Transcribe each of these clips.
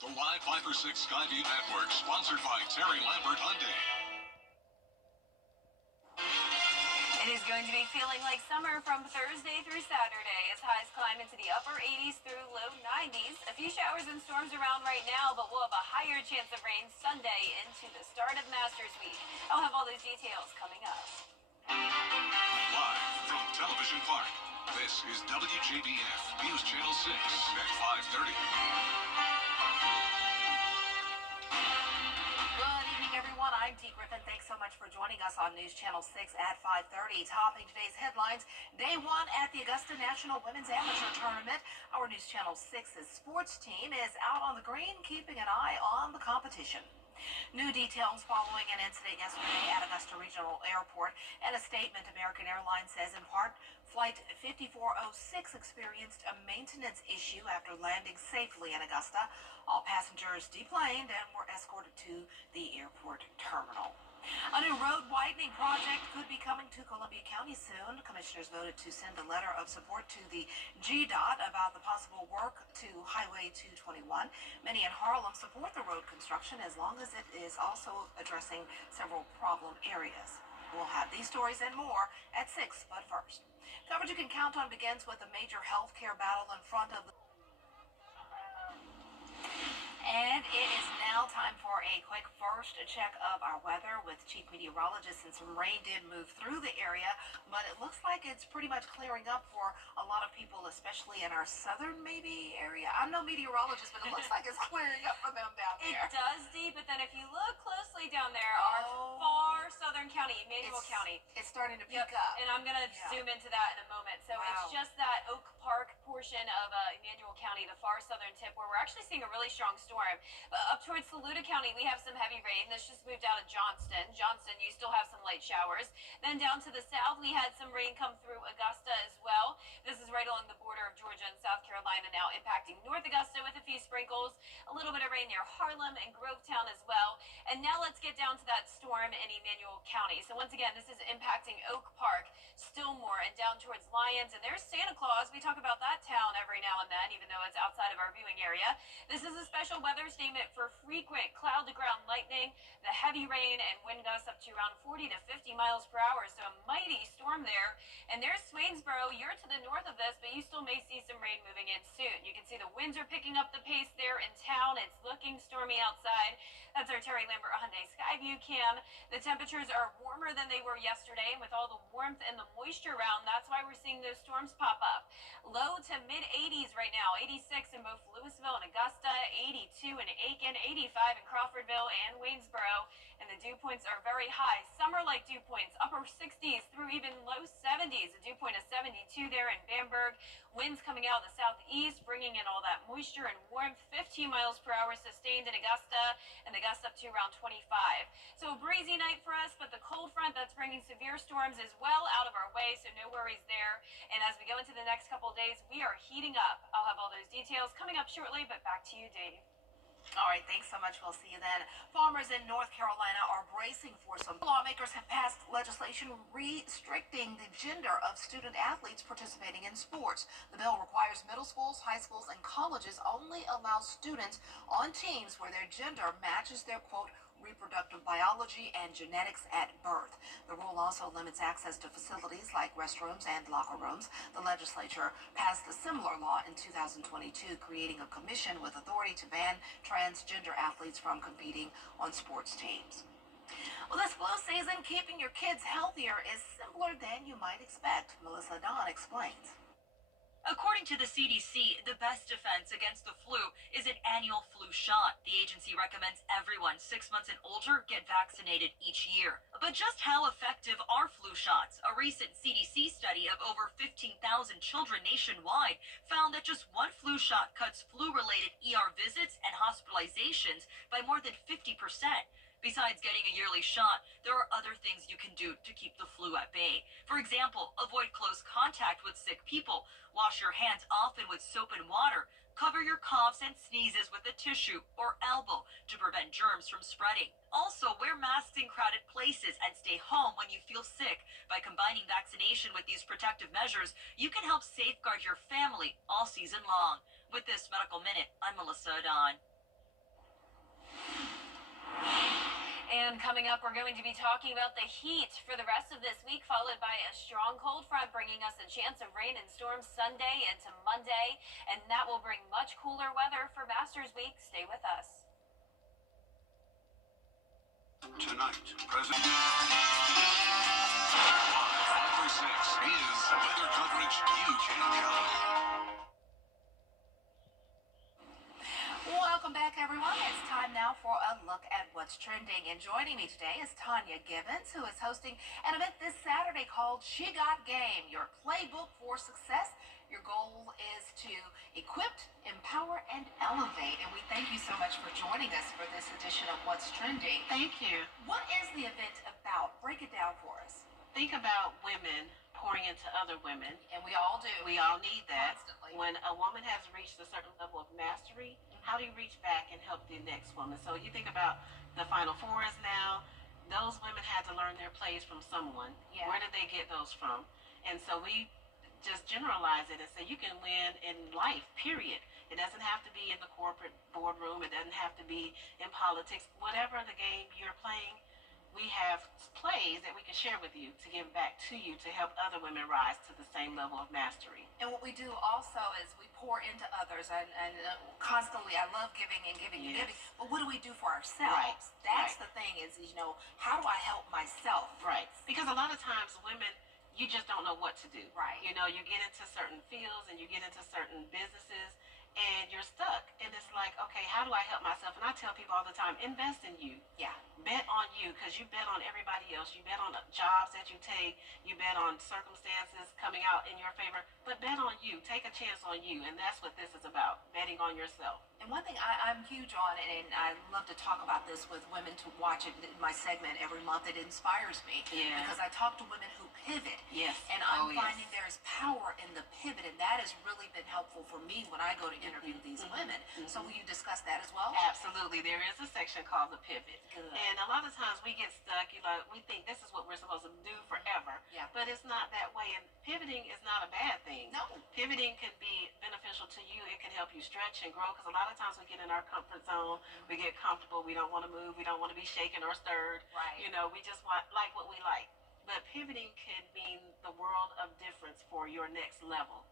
The Live 5 for 6 Skyview Network, sponsored by Terry Lambert Hyundai. It is going to be feeling like summer from Thursday through Saturday as highs climb into the upper 80s through low 90s. A few showers and storms around right now, but we'll have a higher chance of rain Sunday into the start of Masters Week. I'll have all those details coming up. Live from Television Park, this is WJBF News Channel 6 at 5:30. Good evening, everyone. I'm Dee Griffin. Thanks so much for joining us on News Channel 6 at 5:30. Topping today's headlines, Day 1 at the Augusta National Women's Amateur Tournament. Our News Channel 6's sports team is out on the green, keeping an eye on the competition. New details following an incident yesterday at Augusta Regional Airport. And a statement, American Airlines says in part, Flight 5406 experienced a maintenance issue after landing safely in Augusta. All passengers deplaned and were escorted to the airport terminal. A new road widening project could be coming to Columbia County soon. Commissioners voted to send a letter of support to the GDOT about the possible work to Highway 221. Many in Harlem support the road construction as long as it is also addressing several problem areas. We'll have these stories and more at 6, but first. Coverage you can count on begins with a major health care battle in front of the... And it is now time for a quick first check of our weather with Chief Meteorologist, and some rain did move through the area, but it looks like it's pretty much clearing up for a lot of people, especially in our southern maybe area. I'm no meteorologist, but it looks like it's clearing up for them down there. It does, Dee, but then if you look closely down there, our far southern county, Emmanuel County. It's starting to peak up. And I'm going to zoom into that in a moment. So it's just that Oak Park portion of Emmanuel County, the far southern tip, where we're actually seeing a really strong storm. Up towards Saluda County, we have some heavy rain. This just moved out of Johnston. Johnston, you still have some light showers. Then down to the south, we had some rain come through Augusta as well. This is right along the border of Georgia and South Carolina, now impacting North Augusta with a few sprinkles. A little bit of rain near Harlem and Grovetown as well. And now let's get down to that storm in Emmanuel County. So once again, this is impacting Oak Park, Stillmore, and down towards Lyons. And there's Santa Claus. We talk about that town every now and then, even though it's outside of our viewing area. This is a special weather statement for frequent cloud-to-ground lightning, the heavy rain, and wind gusts up to around 40 to 50 miles per hour. So a mighty storm there. And there's Swainsboro. You're to the north of this, but you still may see some rain moving in soon. You can see the winds are picking up the pace there in town. It's looking stormy outside. That's our Terry Lambert Hyundai Skyview cam. The temperatures are warmer than they were yesterday, and with all the warmth and the moisture around, that's why we're seeing those storms pop up. Low to mid 80s right now, 86 in both Louisville and Augusta, 82 in Aiken, 85 in Crawfordville and Waynesboro, and the dew points are very high. Summer-like dew points, upper 60s through even low 70s. A dew point of 72 there in Bamberg. Winds coming out of the southeast, bringing in all that moisture and warmth. 15 miles per hour sustained in Augusta, and the gusts up to around 25. So a breezy night for us, but the cold front that's bringing severe storms is well out of our way, so no worries there. And as we go into the next couple of days, we are heating up. I'll have all those details coming up shortly, but back to you, Dave. All right, thanks so much. We'll see you then. Farmers in North Carolina are bracing for some. Lawmakers have passed legislation restricting the gender of student athletes participating in sports. The bill requires middle schools, high schools, and colleges only allow students on teams where their gender matches their, quote, reproductive biology and genetics at birth. The rule also limits access to facilities like restrooms and locker rooms. The legislature passed a similar law in 2022, creating a commission with authority to ban transgender athletes from competing on sports teams. Well, this flu season, keeping your kids healthier is simpler than you might expect. Melissa Don explains. According to the CDC, the best defense against the flu is an annual flu shot. The agency recommends everyone 6 months and older get vaccinated each year. But just how effective are flu shots? A recent CDC study of over 15,000 children nationwide found that just one flu shot cuts flu-related ER visits and hospitalizations by more than 50%. Besides getting a yearly shot, there are other things you can do to keep the flu at bay. For example, avoid close contact with sick people, wash your hands often with soap and water, cover your coughs and sneezes with a tissue or elbow to prevent germs from spreading. Also, wear masks in crowded places and stay home when you feel sick. By combining vaccination with these protective measures, you can help safeguard your family all season long. With this Medical Minute, I'm Melissa Adon. And coming up, we're going to be talking about the heat for the rest of this week, followed by a strong cold front bringing us a chance of rain and storms Sunday into Monday. And that will bring much cooler weather for Masters Week. Stay with us. Tonight, President Live 506 is weather coverage you can count on. Welcome back, everyone. It's time now for a look at what's trending. And joining me today is Tanya Gibbons, who is hosting an event this Saturday called She Got Game, your playbook for success. Your goal is to equip, empower, and elevate. And we thank you so much for joining us for this edition of What's Trending. Thank you. What is the event about? Break it down for us. Think about women pouring into other women. And we all do. We all need that. Constantly. When a woman has reached a certain level of mastery, how do you reach back and help the next woman? So you think about the Final Fours now. Those women had to learn their plays from someone. Yeah. Where did they get those from? And so we just generalize it and say you can win in life, period. It doesn't have to be in the corporate boardroom. It doesn't have to be in politics. Whatever the game you're playing, we have plays that we can share with you to give back to you to help other women rise to the same level of mastery. And what we do also is we pour into others, and constantly, I love giving and giving and Yes. giving. But what do we do for ourselves? Right, That's right. the thing is, how do I help myself? Right. Because a lot of times women, you just don't know what to do. Right. You know, you get into certain fields and you get into certain businesses and you're stuck. And it's like, okay, how do I help myself? And I tell people all the time, invest in you. Yeah. Bet on you, because you bet on everybody else. You bet on the jobs that you take. You bet on circumstances coming out in your favor. But bet on you. Take a chance on you. And that's what this is about, betting on yourself. And one thing I'm huge on, and I love to talk about this with women to watch it in my segment every month. It inspires me. Yeah. Because I talk to women who pivot. Yes. And I'm Oh, yes. finding there is power in the pivot, and that has really been helpful for me when I go to interview these women. So will you discuss that as well? Absolutely. There is a section called the pivot. Good. And a lot of times we get stuck, we think this is what we're supposed to do forever. Yeah. But it's not that way. And pivoting is not a bad thing. No. Pivoting can be beneficial to you. It can help you stretch and grow, because a lot of times we get in our comfort zone. We get comfortable. We don't want to move. We don't want to be shaken or stirred. Right. We just want like what we like. But pivoting could mean the world of difference for your next level.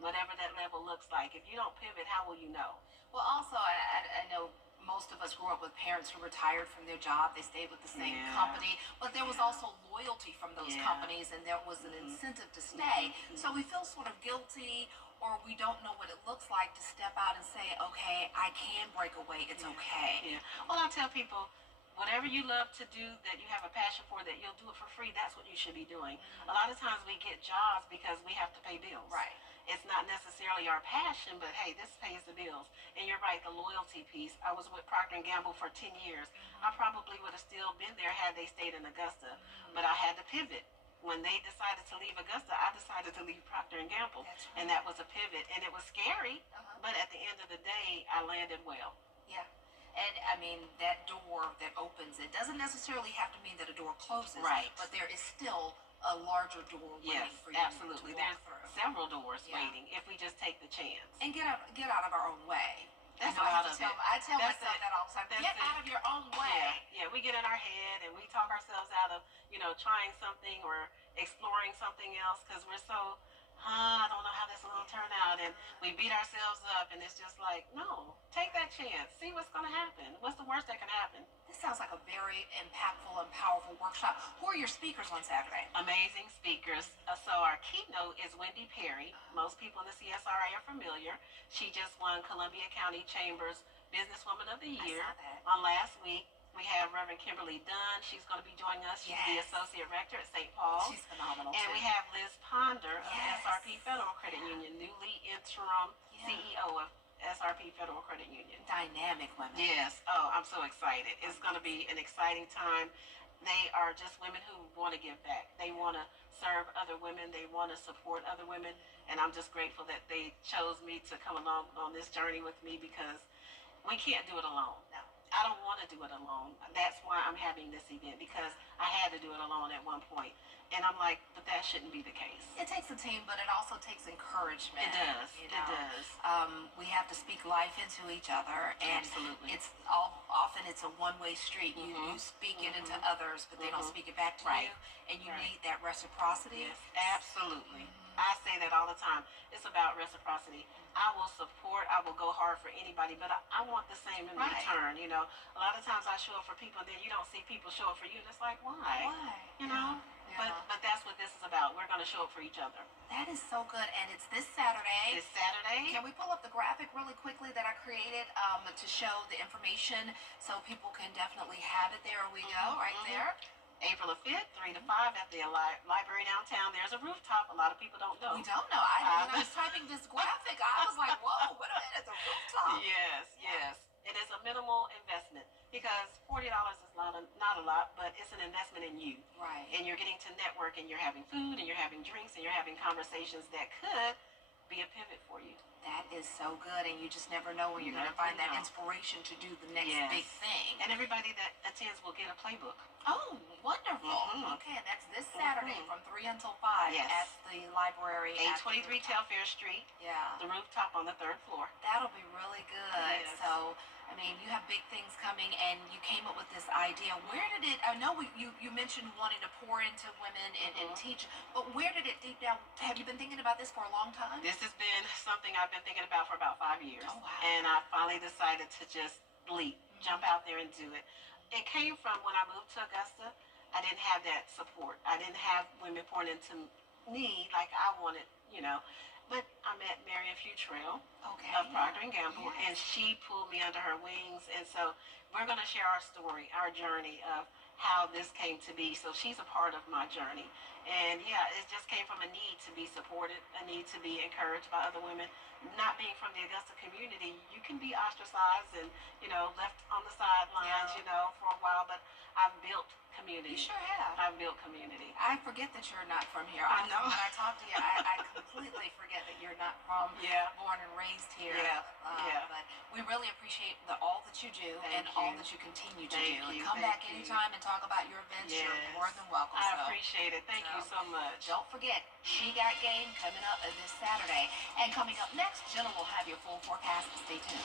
Whatever that level looks like. If you don't pivot, how will you know? Well, also, I know most of us grew up with parents who retired from their job. They stayed with the same Yeah. company, but there was also loyalty from those Yeah. companies, and there was an incentive to stay. So we feel sort of guilty, or we don't know what it looks like to step out and say, okay, I can break away. It's okay. Yeah. Well, I tell people, whatever you love to do, that you have a passion for, that you'll do it for free, that's what you should be doing. A lot of times we get jobs because we have to pay bills. Right. It's not necessarily our passion, but hey, this pays the bills. And you're right, the loyalty piece. I was with Procter & Gamble for 10 years. I probably would have still been there had they stayed in Augusta, but I had to pivot. When they decided to leave Augusta, I decided to leave Procter & Gamble. That's right. And that was a pivot. And it was scary, Uh-huh. but at the end of the day, I landed well. Yeah. And I mean, that door that opens, it doesn't necessarily have to mean that a door closes. Right. But there is still a larger door waiting Yes, for you absolutely. to walk There's through. several doors Yeah. waiting if we just take the chance. And get out of our own way. That's I know a I have lot to of tell, it. I tell That's myself it. that all the time. That's Get it. out of your own way. Yeah, we get in our head and we talk ourselves out of, trying something or exploring something else because we're so, I don't know how this is going to turn out. And we beat ourselves up and it's just like, no, take that chance. See what's going to happen. What's the worst that can happen? This sounds like a very impactful and powerful workshop. Who are your speakers on Saturday? Amazing speakers. So our keynote is Wendy Perry. Most people in the CSRA are familiar. She just won Columbia County Chamber's Businesswoman of the Year saw that. on last week. We have Reverend Kimberly Dunn. She's going to be joining us. She's the Yes. Associate Rector at St. Paul. She's phenomenal And too. we have Liz Ponder of Yes. SRP Federal Credit Union, newly interim Yeah. CEO of SRP Federal Credit Union. Dynamic women. Yes. Oh, I'm so excited. It's going to be an exciting time. They are just women who want to give back. They want to serve other women. They want to support other women. And I'm just grateful that they chose me to come along on this journey with me because we can't do it alone. No. I don't want to do it alone. That's why I'm having this event, because I had to do it alone at one point. And I'm like, but that shouldn't be the case. It takes a team, but it also takes encouragement. It does. You It know? does. We have to speak life into each other, and Absolutely. it's often it's a one-way street. You speak it into others, but they don't speak it back to Right. you, and you Right. need that reciprocity. Yes, absolutely. I say that all the time. It's about reciprocity. I will support, I will go hard for anybody, but I want the same in Right. return. You know, a lot of times I show up for people, and then you don't see people show up for you, and it's like, why? Why? You know? Yeah. But that's what this is about. We're going to show up for each other. That is so good, and it's this Saturday. This Saturday. Can we pull up the graphic really quickly that I created to show the information so people can definitely have it? There we go, right there. April the 5th, 3 to 5 at the library downtown. There's a rooftop. A lot of people don't know. We don't know. When I was typing this graphic, I was like, whoa, wait a minute, the rooftop. Yes. It is a minimal investment, because $40 is not a lot, but it's an investment in you. Right. And you're getting to network, and you're having food, and you're having drinks, and you're having conversations that could be a pivot for you. That is so good, and you just never know when you're going to Never find that know. inspiration to do the next Yes. big thing. And everybody that attends will get a playbook. Oh, wonderful. Mhm. Okay, and that's this Saturday from 3 until 5 Yes. at the library. at the 823 rooftop. Telfair Street, Yeah. the rooftop on the 3rd floor. That'll be really good. Yes. So, I mean, you have big things coming, and you came up with this idea. Where did it? I know you mentioned wanting to pour into women and teach, but where did it deep down? Have you been thinking about this for a long time? This has been something I've been thinking about for about 5 years. Oh, wow. And I finally decided to just leap, jump out there and do it. It came from when I moved to Augusta. I didn't have that support. I didn't have women pouring into me like I wanted, you know. But I met Marion Futrell Okay. of Procter & Gamble, Yes. and she pulled me under her wings. And so we're going to share our story, our journey of how this came to be. So she's a part of my journey. And yeah, it just came from a need to be supported, a need to be encouraged by other women. Not being from the Augusta community, you can be ostracized and, you know, left on the sidelines, Yeah. you know, for a while. But I've built community. You sure have. I've built community. I forget that you're not from here. I know. When I talk to you, I completely forget that you're not from Yeah. born and raised here. Yeah. But we really appreciate all that you do and Thank all you. that you continue to Thank do. you. And come Thank back you. anytime and talk about your events. Yes. You're more than welcome. I So appreciate it. Thank you so much. don't forget, She Got Game coming up this Saturday. And coming up next, Jenna will have your full forecast. Stay tuned.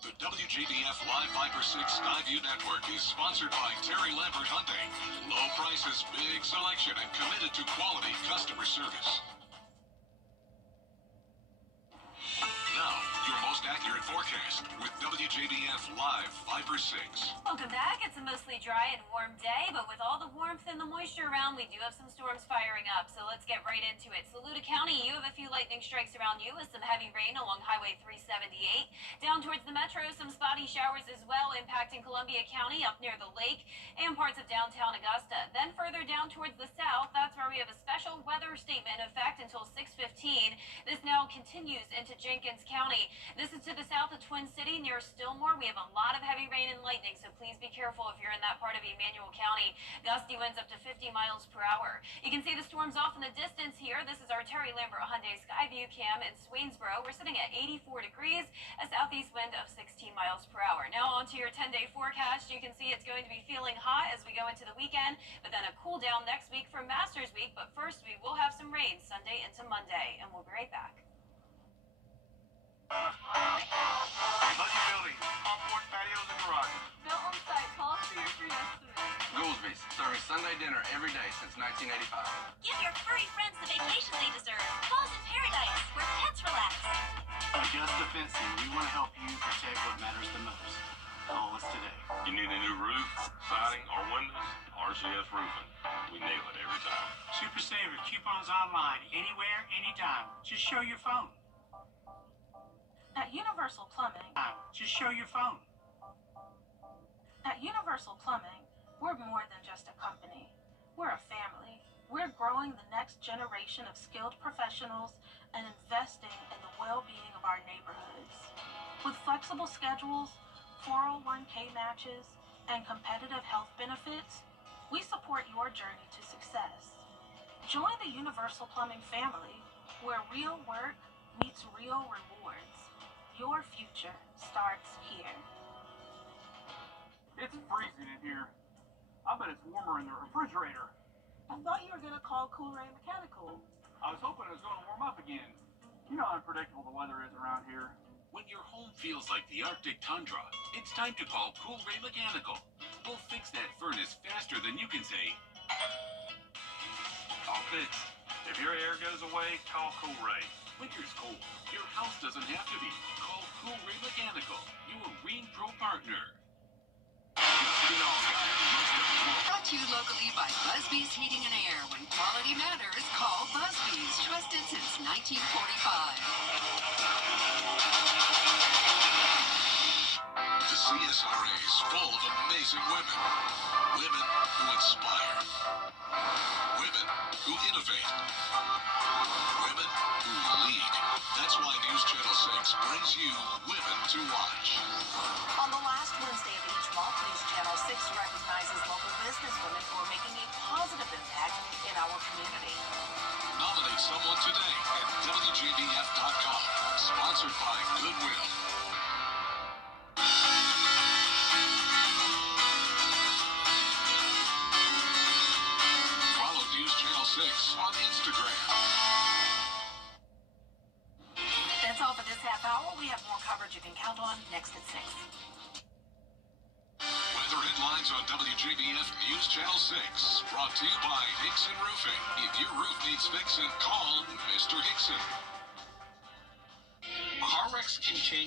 The WJBF Live Viper 6 Skyview Network is sponsored by Terry Lambert Hyundai. Low prices, big selection, and committed to quality customer service. Now, your most accurate forecast with WJBF Live Viper 6. Welcome back. It's a mostly dry and warm day, but with all the warmth and the moisture around, we do have some storms firing up. So let's get right into it. Saluda County, you have a few lightning strikes around you with some heavy rain along Highway 378. Down towards the metro, some spotty showers as well, impacting Columbia County up near the lake and parts of downtown Augusta. Then further down towards the south, that's where we have a special weather statement in effect until 6:15. This now continues into Jenkins County. This is to the south of Twin City near Stillmore. We have a lot of heavy rain and lightning, so please be careful if you're in that part of Emmanuel County. Gusty winds up to 50 miles per hour. You can see the storms off in the distance here. This is our Terry Lambert Hyundai Skyview cam in Swainsboro. We're sitting at 84 degrees, a southeast wind of 16 miles per hour. Now on to your 10-day forecast. You can see it's going to be feeling hot as we go into the weekend, but then a cool down next week for Masters Week. But first, we will have some rain Sunday into Monday, and we'll be right back. Lucky Building, carports, patios, and garages. Built on site. Call us for your free estimate. Goolsby's, serving Sunday dinner every day since 1985. Give your furry friends the vacation they deserve. Paws in Paradise, where pets relax. Augusta Fencing, we want to help you protect what matters the most. Call us today. You need a new roof, siding, or windows? RCS Roofing. We nail it every time. Super Saver coupons online, anywhere, anytime. Just show your phone. At Universal Plumbing, Just show your phone. At Universal Plumbing, we're more than just a company. We're a family. We're growing the next generation of skilled professionals and investing in the well-being of our neighborhoods. With flexible schedules, 401k matches, and competitive health benefits, we support your journey to success. Join the Universal Plumbing family, where real work meets real rewards. Your future starts here. It's freezing in here. I bet it's warmer in the refrigerator. I thought you were going to call Cool Ray Mechanical. I was hoping it was going to warm up again. You know how unpredictable the weather is around here. When your home feels like the Arctic tundra, it's time to call Cool Ray Mechanical. We'll fix that furnace faster than you can say, All fixed. If your air goes away, call Cool Ray. winter's cold. Your house doesn't have to be. Call Cool Ray Mechanical, your Rain Pro partner. Brought to you locally by Busby's Heating and Air. When quality matters, call Busby's. Trusted since 1945. The CSRA is full of amazing women. Women who inspire. Women who innovate. Women who lead. That's why News Channel 6 brings you Women to Watch. On the last Wednesday of each month, News Channel 6 recognizes local businesswomen who are making a positive impact in our community. Nominate someone today at WJBF.com. Sponsored by Goodwill. Follow News Channel 6 on Instagram. That's all for this half hour. We have more coverage you can count on next at 6. Weather headlines on WJBF News Channel 6. Brought to you by Hickson Roofing. If your roof needs fixing, call Mr. Hickson. Car wrecks can change